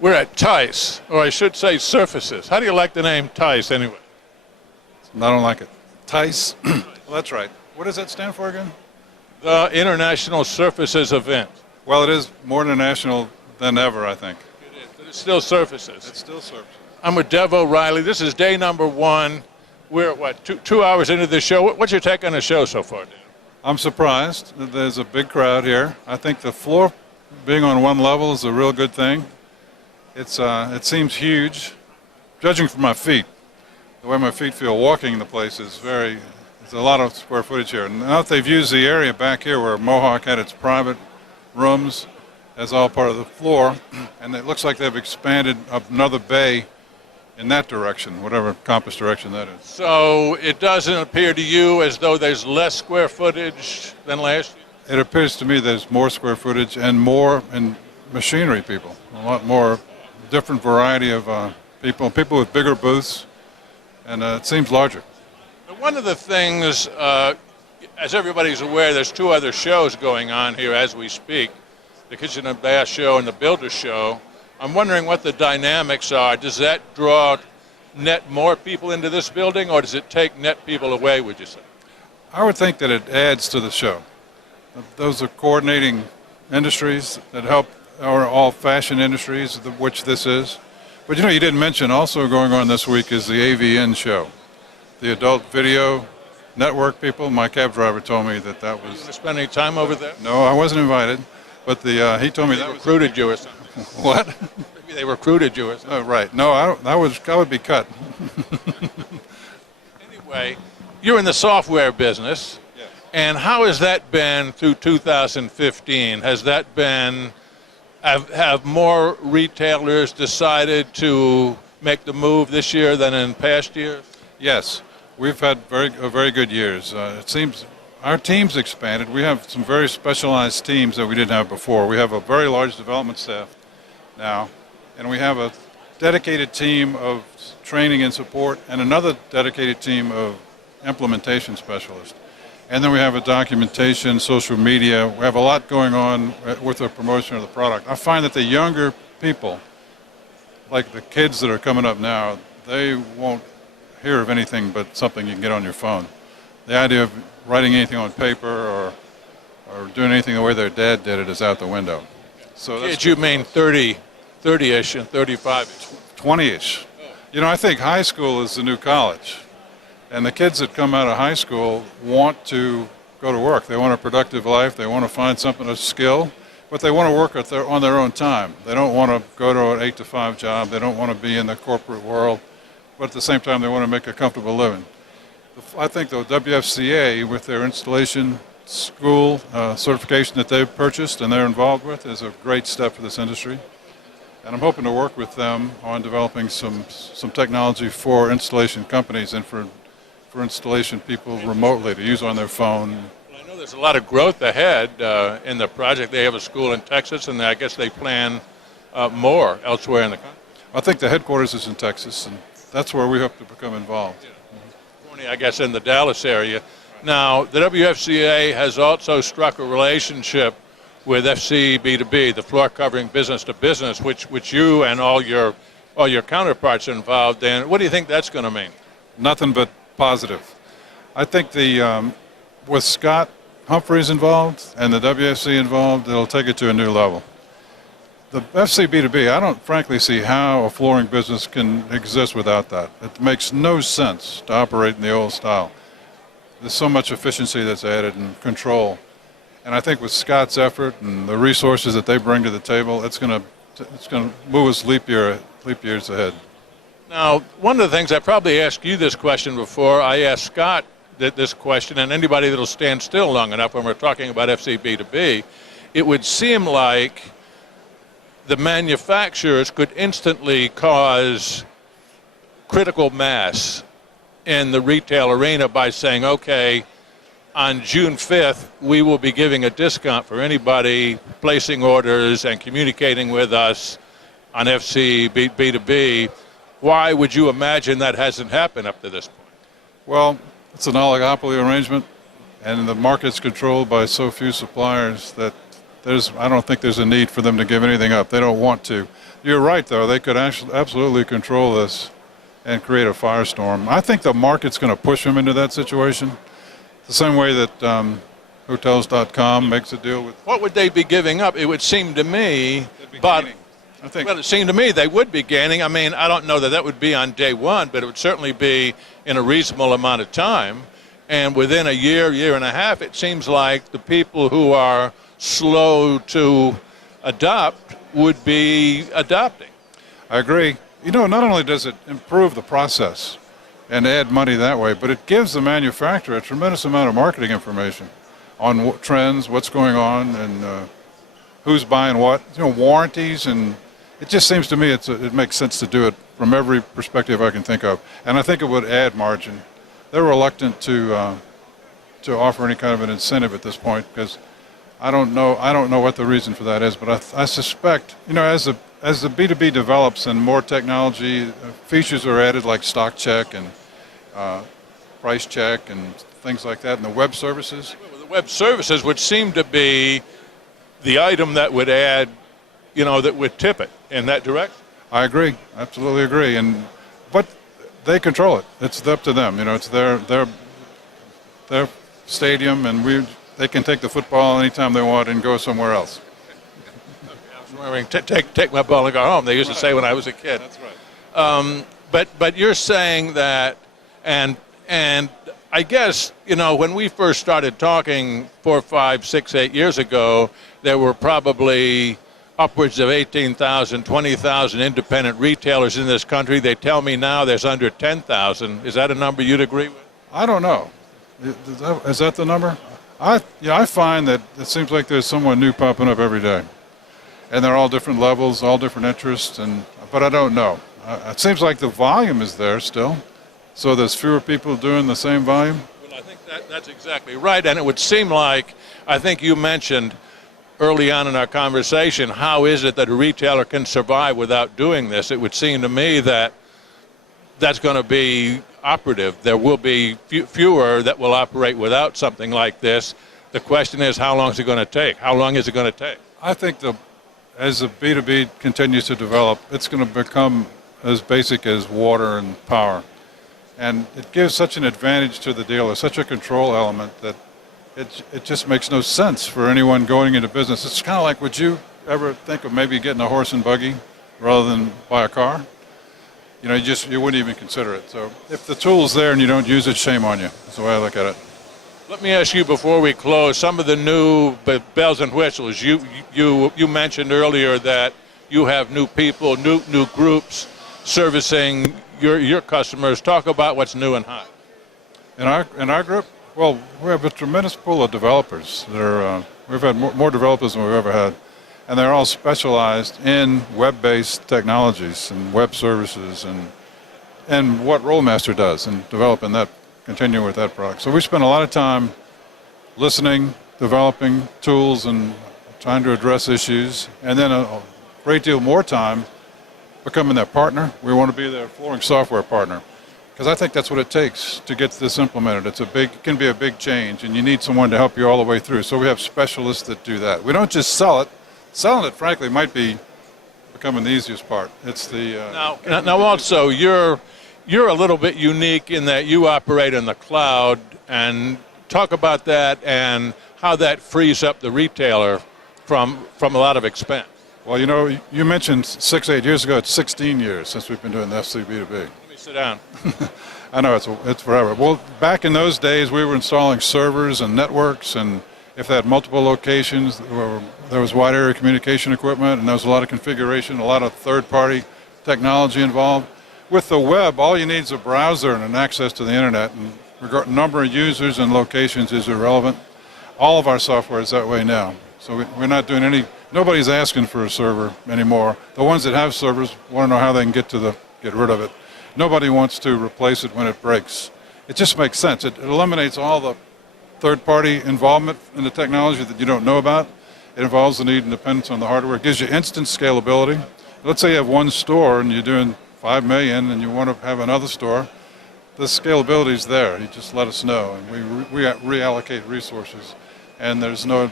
We're at Tice, or I should say Surfaces. How do you like the name Tice anyway? I don't like it. Tice? Well, that's right. What does that stand for again? The International Surfaces Event. Well, it is more international than ever, I think. It is, but it's still Surfaces. It's still Surfaces. I'm with Dev O'Reilly. This is day number 1. We're, what, two hours into the show. What's your take on the show so far, Dan? I'm surprised that there's a big crowd here. I think the floor being on one level is a real good thing. It seems huge. Judging from my feet, the way my feet feel walking the place is there's a lot of square footage here. And now that they've used the area back here where Mohawk had its private rooms as all part of the floor, and it looks like they've expanded up another bay in that direction, whatever compass direction that is. So it doesn't appear to you as though there's less square footage than last year? It appears to me there's more square footage and more in machinery people, a lot more different variety of people with bigger booths, and it seems larger. One of the things, as everybody's aware, there's 2 other shows going on here as we speak, the Kitchen and Bath Show and the Builder Show. I'm wondering what the dynamics are. Does that draw net more people into this building, or does it take net people away, would you say? I would think that it adds to the show. Those are coordinating industries that help are all fashion industries, which this is. But you know, you didn't mention also going on this week is the AVN show, the Adult Video Network people. My cab driver told me that was. You want to spend any time over there? No, I wasn't invited, but he told me They that recruited you or something. What? Maybe they recruited you or something. Oh, right. No, I would be cut. Anyway, you're in the software business. Yes. And how has that been through 2015? Has that been, have more retailers decided to make the move this year than in past years? Yes, we've had very good years. It seems our team's expanded. We have some very specialized teams that we didn't have before. We have a very large development staff now, and we have a dedicated team of training and support and another dedicated team of implementation specialists. And then we have a documentation, social media. We have a lot going on with the promotion of the product. I find that the younger people, like the kids that are coming up now, they won't hear of anything but something you can get on your phone. The idea of writing anything on paper or doing anything the way their dad did it is out the window. So Kids, you mean 30-ish and 35-ish? 20-ish. You know, I think high school is the new college. And the kids that come out of high school want to go to work. They want a productive life. They want to find something, a skill, but they want to work on their own time. They don't want to go to an 8-to-5 job. They don't want to be in the corporate world, but at the same time, they want to make a comfortable living. I think the WFCA, with their installation school certification that they've purchased and they're involved with, is a great step for this industry. And I'm hoping to work with them on developing some technology for installation companies and for installation people remotely to use on their phone. Well, I know there's a lot of growth ahead in the project. They have a school in Texas, and I guess they plan more elsewhere in the country. I think the headquarters is in Texas, and that's where we hope to become involved. I guess in the Dallas area. Now, the WFCA has also struck a relationship with FCB2B, the floor covering business to business, which you and all your counterparts are involved in. What do you think that's going to mean? Nothing but positive. I think with Scott Humphreys involved and the WFC involved, it'll take it to a new level. The FCB2B, I don't frankly see how a flooring business can exist without that. It makes no sense to operate in the old style. There's so much efficiency that's added and control. And I think with Scott's effort and the resources that they bring to the table, it's going to move us leap years ahead. Now, one of the things, I probably asked you this question before, I asked Scott this question, and anybody that'll stand still long enough when we're talking about FCB2B, it would seem like the manufacturers could instantly cause critical mass in the retail arena by saying, okay, on June 5th, we will be giving a discount for anybody placing orders and communicating with us on FCB2B. Why would you imagine that hasn't happened up to this point? Well, it's an oligopoly arrangement, and the market's controlled by so few suppliers that I don't think there's a need for them to give anything up. They don't want to. You're right, though. They could actually absolutely control this and create a firestorm. I think the market's going to push them into that situation, the same way that Hotels.com makes a deal with. What would they be giving up? It would seem to me, but Gaining. I think. well, it seemed to me they would be gaining. I mean, I don't know that that would be on day one, but it would certainly be in a reasonable amount of time. And within a year, year and a half, it seems like the people who are slow to adopt would be adopting. I agree. You know, not only does it improve the process and add money that way, but it gives the manufacturer a tremendous amount of marketing information on what trends, what's going on, and who's buying what. You know, warranties, and it just seems to me it makes sense to do it from every perspective I can think of, and I think it would add margin. They're reluctant to offer any kind of an incentive at this point because I don't know what the reason for that is, but I suspect, you know, as the B2B develops and more technology features are added like stock check and price check and things like that, and the web services. The web services would seem to be the item that would add, you know, that would tip it in that direction. I agree, absolutely agree, but they control it. It's up to them. You know, it's their stadium, and they can take the football anytime they want and go somewhere else. I was wondering, take my ball and go home. They used to say when I was a kid. That's right. But you're saying that, and I guess, you know, when we first started talking 4, 5, 6, 8 years ago, there were probably upwards of 18,000, 20,000 independent retailers in this country. They tell me now there's under 10,000. Is that a number you'd agree with? I don't know. Is that the number? I find that it seems like there's someone new popping up every day, and they're all different levels, all different interests, but I don't know. It seems like the volume is there still, so there's fewer people doing the same volume. Well, I think that's exactly right, and it would seem like, I think you mentioned early on in our conversation, how is it that a retailer can survive without doing this? It would seem to me that that's going to be operative. There will be fewer that will operate without something like this. The question is, how long is it going to take? How long is it going to take? I think as the B2B continues to develop, it's going to become as basic as water and power. And it gives such an advantage to the dealer, such a control element that it just makes no sense for anyone going into business. It's kind of like, would you ever think of maybe getting a horse and buggy rather than buy a car? You know, you wouldn't even consider it. So if the tool's there and you don't use it, shame on you. That's the way I look at it. Let me ask you before we close, some of the new bells and whistles. You mentioned earlier that you have new people, new groups servicing your customers. Talk about what's new and hot. In our group, well, we have a tremendous pool of developers. We've had more developers than we've ever had, and they're all specialized in web-based technologies and web services and what Rollmaster does and developing that, continuing with that product. So we spend a lot of time listening, developing tools, and trying to address issues, and then a great deal more time becoming their partner. We want to be their flooring software partner, because I think that's what it takes to get this implemented. It can be a big change, and you need someone to help you all the way through. So we have specialists that do that. We don't just sell it. Selling it, frankly, might be becoming the easiest part. It's the now also you're a little bit unique in that you operate in the cloud, and talk about that and how that frees up the retailer from a lot of expense. Well, you know, you mentioned 6, 8 years ago. It's 16 years since we've been doing the FCB2B. Let me sit down. I know it's forever. Well, back in those days, we were installing servers and networks, and if they had multiple locations, there was wide area communication equipment, and there was a lot of configuration, a lot of third-party technology involved. With the web, all you need is a browser and an access to the internet, and number of users and locations is irrelevant. All of our software is that way now. So we're not doing nobody's asking for a server anymore. The ones that have servers want to know how they can get rid of it. Nobody wants to replace it when it breaks. It just makes sense. It eliminates all the third-party involvement in the technology that you don't know about. It involves the need and dependence on the hardware. It gives you instant scalability. Let's say you have one store and you're doing $5 million and you want to have another store. The scalability is there. You just let us know, and we reallocate resources. And there's no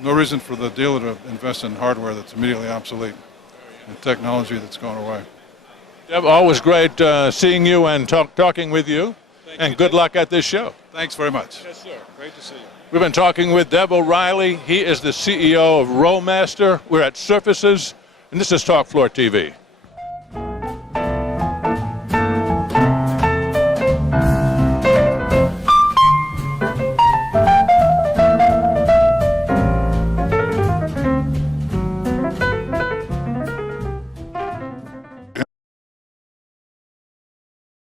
reason for the dealer to invest in hardware that's immediately obsolete. and technology that's going away. Deb, always great seeing you and talking with you. And good luck at this show. Thanks very much. Yes, sir. Great to see you. We've been talking with Deb O'Reilly. He is the CEO of Rollmaster. We're at Surfaces, and this is Talk Floor TV.